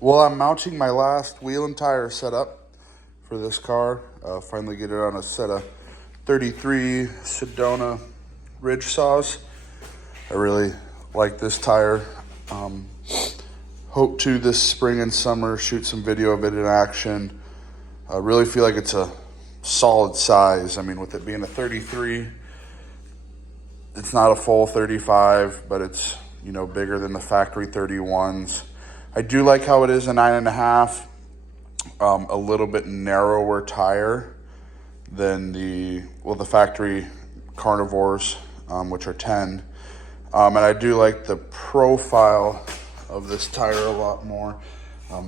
Well, I'm mounting my last wheel and tire setup for this car. Finally get it on a set of 33 Sedona Ridge Saws. I really like this tire. Hope to this spring and summer shoot some video of it in action. I really feel like it's a solid size. I mean, with it being a 33, it's not a full 35, but it's, you know, bigger than the factory 31s. I do like how it is a 9.5, a little bit narrower tire than the factory carnivores, which are 10. And I do like the profile of this tire a lot more.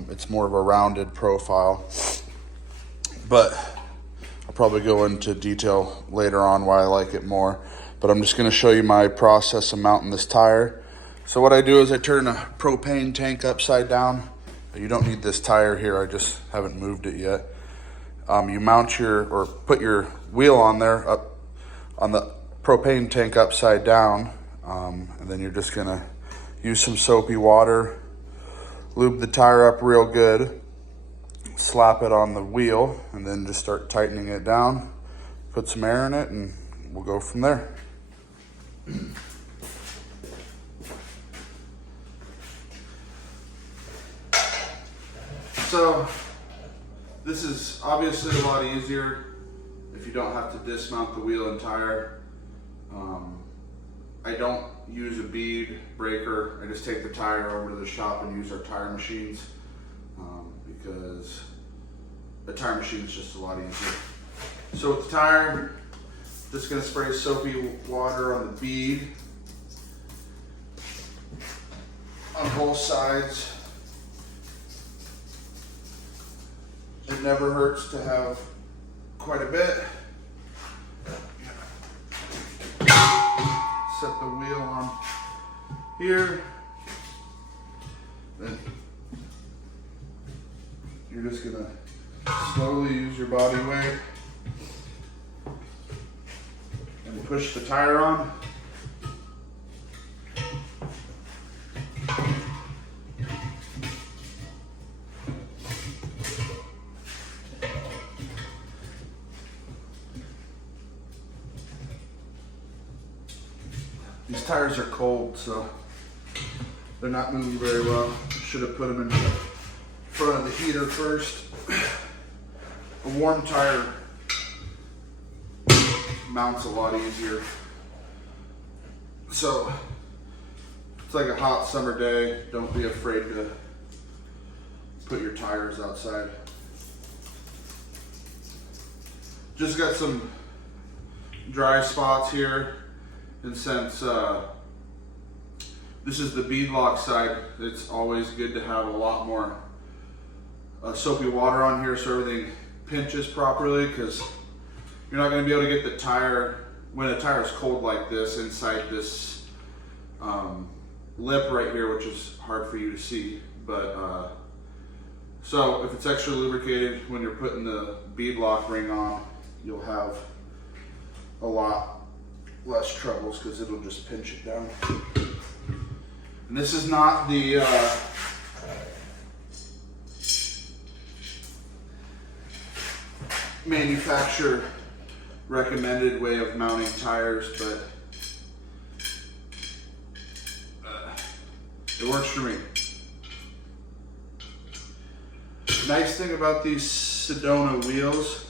It's more of a rounded profile, but I'll probably go into detail later on why I like it more. But I'm just gonna show you my process of mounting this tire. So what I do is I turn a propane tank upside down. You don't need this tire here, I just haven't moved it yet. You mount or put your wheel on there, up on the propane tank upside down, and then you're just gonna use some soapy water, lube the tire up real good, slap it on the wheel, and then just start tightening it down, put some air in it, and we'll go from there. So this is obviously a lot easier if you don't have to dismount the wheel and tire. I don't use a bead breaker. I just take the tire over to the shop and use our tire machines because the tire machine is just a lot easier. So with the tire, just gonna spray soapy water on the bead on both sides. It never hurts to have quite a bit. Set the wheel on here. Then you're just gonna slowly use your body weight and push the tire on. These tires are cold, so they're not moving very well. Should have put them in front of the heater first. A warm tire mounts a lot easier. So it's like a hot summer day. Don't be afraid to put your tires outside. Just got some dry spots here. And since this is the beadlock side, it's always good to have a lot more soapy water on here so everything pinches properly, because you're not going to be able to get the tire, when a tire is cold like this, inside this lip right here, which is hard for you to see. But so if it's extra lubricated, when you're putting the beadlock ring on, you'll have a lot less troubles because it'll just pinch it down. And this is not the manufacturer recommended way of mounting tires, but it works for me. Nice thing about these Sedona wheels,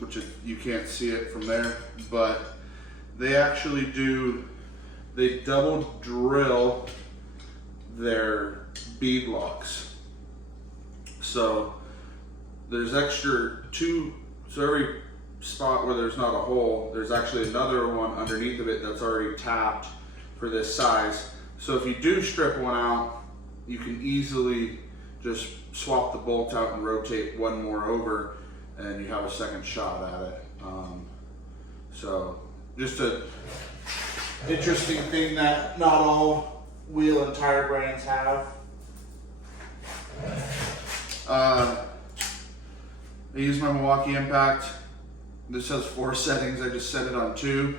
which you can't see it from there, but they actually they double drill their bead locks. So there's so every spot where there's not a hole, there's actually another one underneath of it that's already tapped for this size. So if you do strip one out, you can easily just swap the bolt out and rotate one more over, and you have a second shot at it. So just a interesting thing that not all wheel and tire brands have. I use my Milwaukee Impact. This has 4 settings. I just set it on 2.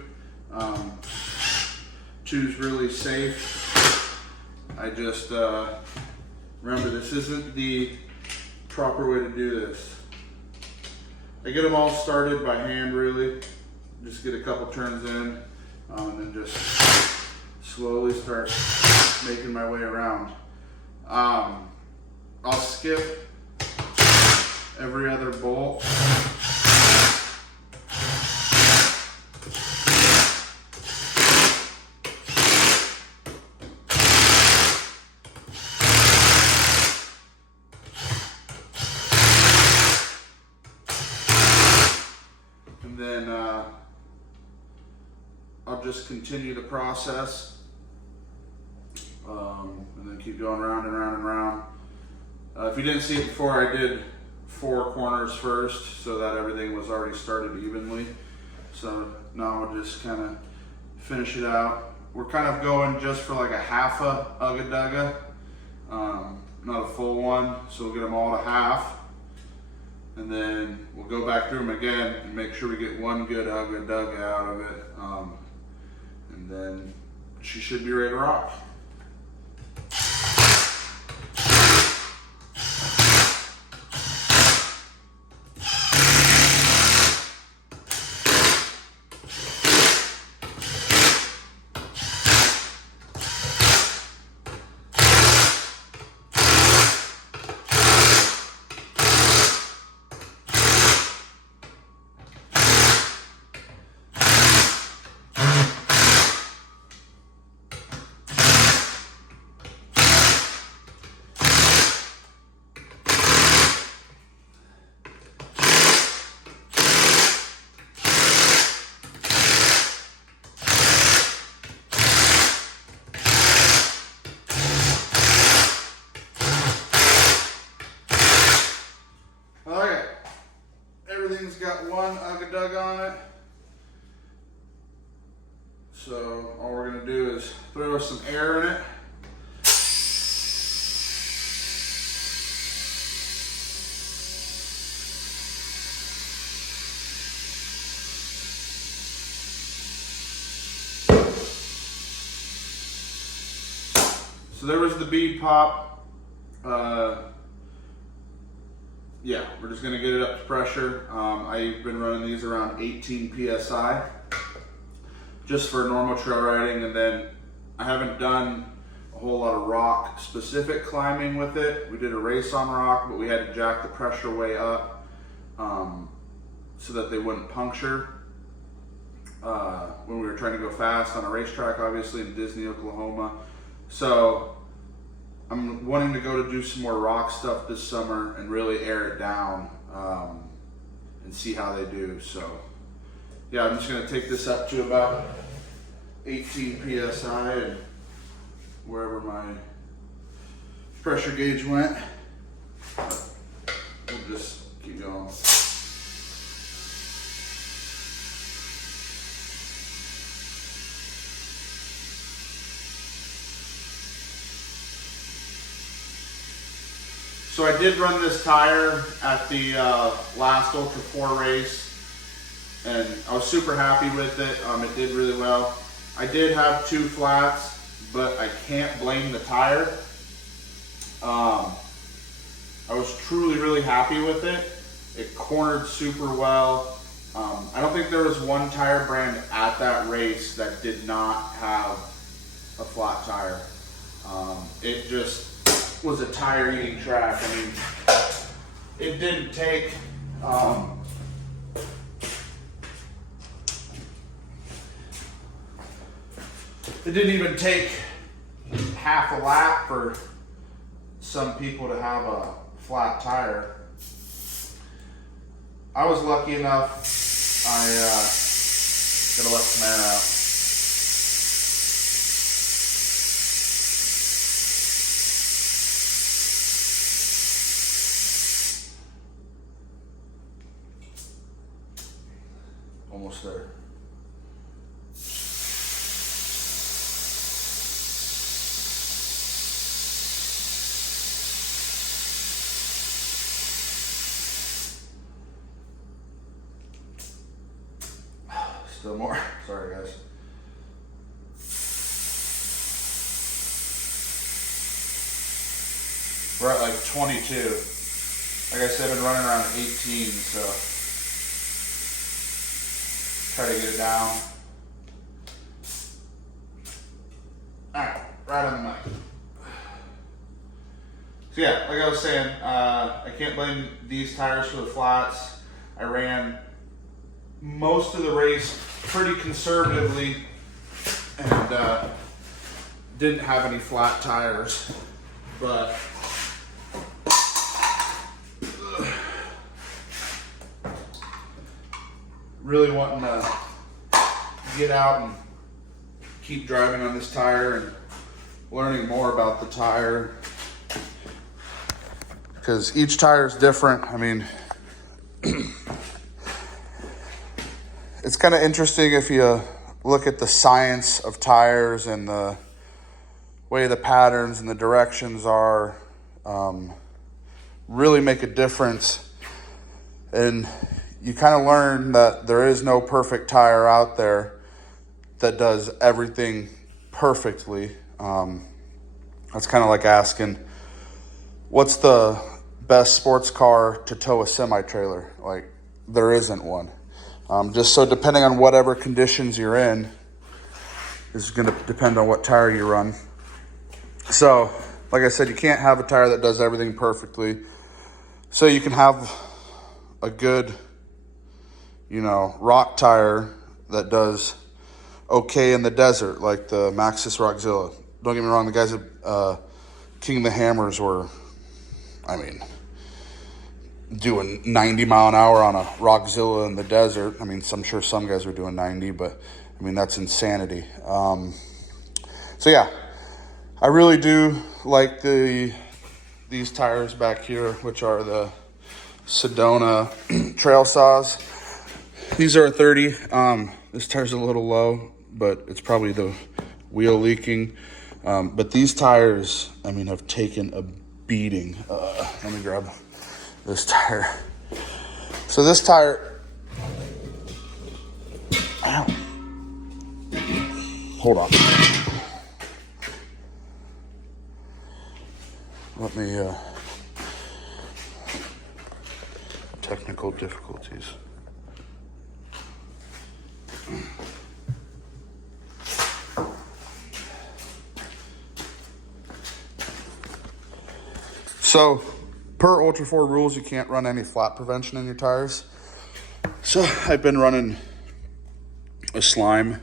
2's really safe. I just, remember, this isn't the proper way to do this. I get them all started by hand, really. Just get a couple turns in, and then just slowly start making my way around. I'll skip every other bolt. And then I'll just continue the process, and then keep going round and round and round. If you didn't see it before, I did 4 corners first so that everything was already started evenly. So now I'll just kind of finish it out. We're kind of going just for like a half a ugga dugga, not a full one. So we'll get them all to half. And then we'll go back through them again and make sure we get one good ugga dugga out of it. And then she should be ready to rock. Everything's got one ugga dug on it. So all we're gonna do is throw some air in it. So there was the bead pop. Yeah, we're just gonna get it up to pressure. I've been running these around 18 PSI just for normal trail riding, and then I haven't done a whole lot of rock specific climbing with it. We did a race on rock, but we had to jack the pressure way up so that they wouldn't puncture when we were trying to go fast on a racetrack, obviously in Disney, Oklahoma. So I'm wanting to go to do some more rock stuff this summer and really air it down and see how they do. So yeah, I'm just gonna take this up to about 18 PSI and wherever my pressure gauge went, we'll just keep going. So I did run this tire at the last Ultra 4 race, and I was super happy with it. It did really well. I did have 2 flats, but I can't blame the tire. I was truly really happy with it. It cornered super well. I don't think there was one tire brand at that race that did not have a flat tire. It just was a tire eating track. I mean, it didn't take it didn't even take half a lap for some people to have a flat tire. I was lucky enough, I gotta let some air out. Almost there. Still more. Sorry, guys. We're at like 22. Like I said, I've been running around 18, so try to get it down. Alright, right on the mic. So yeah, like I was saying, I can't blame these tires for the flats. I ran most of the race pretty conservatively and didn't have any flat tires, but really wanting to get out and keep driving on this tire and learning more about the tire, because each tire is different. I mean, it's kind of interesting if you look at the science of tires and the way the patterns and the directions are, really make a difference. And you kind of learn that there is no perfect tire out there that does everything perfectly. That's kind of like asking, what's the best sports car to tow a semi-trailer? Like, there isn't one. Just so depending on whatever conditions you're in is going to depend on what tire you run. So, like I said, you can't have a tire that does everything perfectly. So you can have a good, rock tire that does okay in the desert, like the Maxxis Rockzilla. Don't get me wrong, the guys at King of the Hammers were, doing 90 mile an hour on a Rockzilla in the desert. I'm sure some guys were doing 90, but that's insanity. So yeah, I really do like these tires back here, which are the Sedona Trail Saws. These are a 30. This tire's a little low, but it's probably the wheel leaking. But these tires, have taken a beating. Let me grab this tire. So this tire, ow. Hold on. Let me, technical difficulties. So, per Ultra 4 rules, you can't run any flat prevention in your tires. So, I've been running a slime,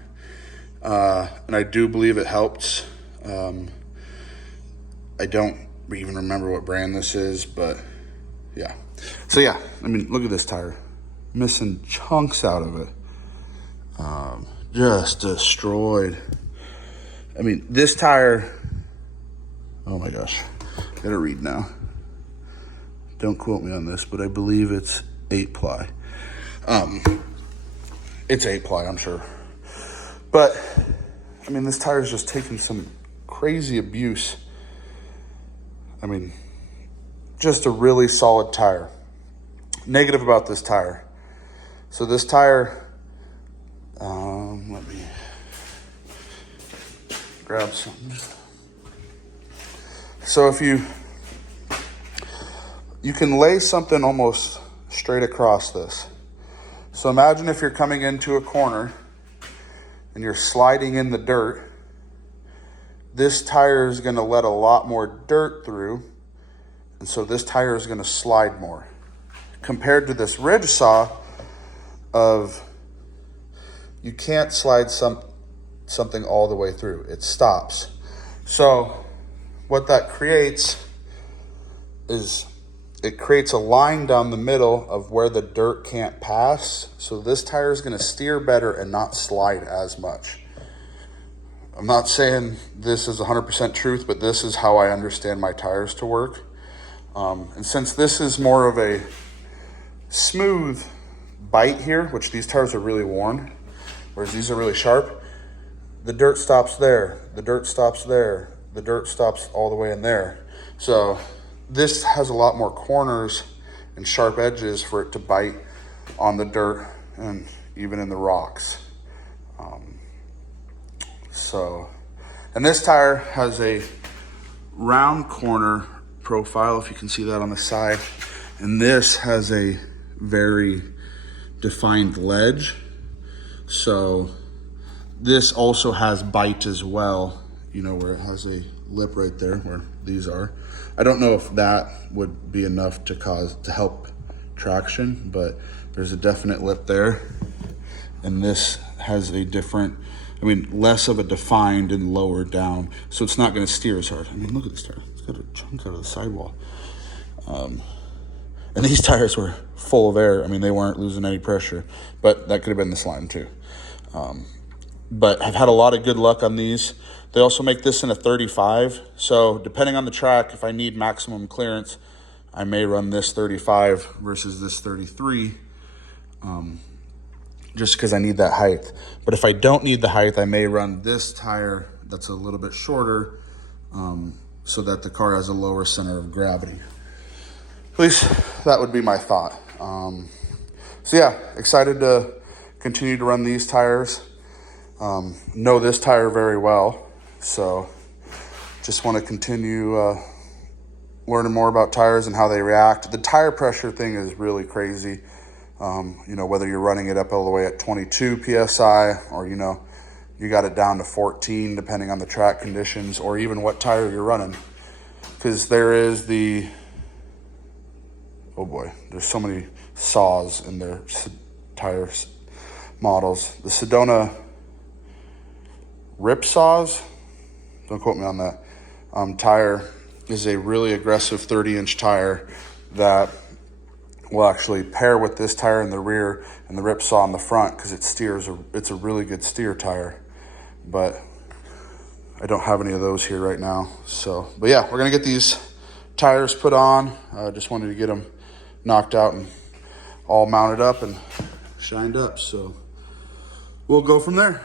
and I do believe it helps. I don't even remember what brand this is, but yeah. So yeah, look at this tire. Missing chunks out of it. Just destroyed. This tire, oh my gosh, gotta read now. Don't quote me on this, but I believe it's 8-ply. It's 8-ply, I'm sure. But, this tire's just taking some crazy abuse. Just a really solid tire. Negative about this tire. So this tire, let me grab something. So if you can lay something almost straight across this. So imagine if you're coming into a corner and you're sliding in the dirt. This tire is going to let a lot more dirt through, and so this tire is going to slide more. Compared to this ridge saw of, you can't slide something all the way through. It stops. So what that creates is it creates a line down the middle of where the dirt can't pass. So this tire is going to steer better and not slide as much. I'm not saying this is 100% truth, but this is how I understand my tires to work. And since this is more of a smooth bite here, which these tires are really worn, whereas these are really sharp, the dirt stops there, the dirt stops there, the dirt stops all the way in there. So this has a lot more corners and sharp edges for it to bite on the dirt and even in the rocks. And this tire has a round corner profile, if you can see that on the side. And this has a very defined ledge. So this also has bite as well, you know, where it has a lip right there where these are. I don't know if that would be enough to help traction, but there's a definite lip there. And this has a different, I mean, less of a defined and lower down. So it's not gonna steer as hard. I mean, look at this tire. It's got a chunk out of the sidewall. And these tires were full of air. I mean, they weren't losing any pressure, but that could have been the slime too. But I've had a lot of good luck on these. They also make this in a 35. So depending on the track, if I need maximum clearance, I may run this 35 versus this 33, just because I need that height. But if I don't need the height, I may run this tire that's a little bit shorter, so that the car has a lower center of gravity. At least that would be my thought. So yeah, excited to continue to run these tires. Know this tire very well, so just want to continue learning more about tires and how they react. The tire pressure thing is really crazy. You know, whether you're running it up all the way at 22 PSI or, you know, you got it down to 14 depending on the track conditions or even what tire you're running. Because there is the, oh boy, there's so many saws in their tire models. The Sedona Ridge Saws, don't quote me on that, tire is a really aggressive 30-inch tire that will actually pair with this tire in the rear and the Rip Saw in the front because it steers. It's a really good steer tire, but I don't have any of those here right now. So, but yeah, we're gonna get these tires put on. Just wanted to get them knocked out and all mounted up and shined up. So we'll go from there.